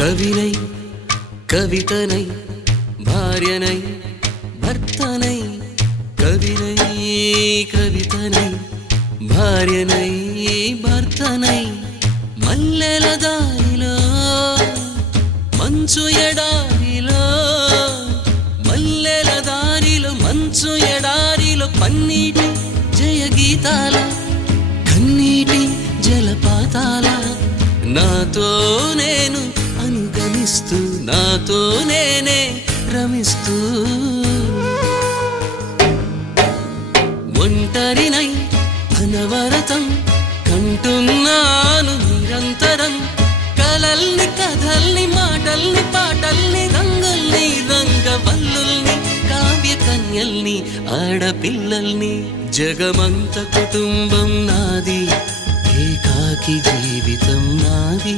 కవినై కవితనై భార్యనై భర్తనై కవినై కవితనై భార్యనై భర్తనై మల్లెల దారిలో మంచు ఎడారిలో మల్లెల దారిలో మంచు ఎడారిలో పన్నీటి జయగీతాల కన్నీటి జలపాతాల నాతో నేను అనుగమిస్తూ నాతో నేనే రమిస్తూ ఒంటరినై అనవరతం కంటున్నాను నిరంతరం కలల్ని కథల్ని మాటల్ని పాటల్ని రంగుల్ని రంగవల్లుల్ని కావ్య కన్యల్ని ఆడపిల్లల్ని జగమంత కుటుంబం నాది ఏకాకి జీవితం నాది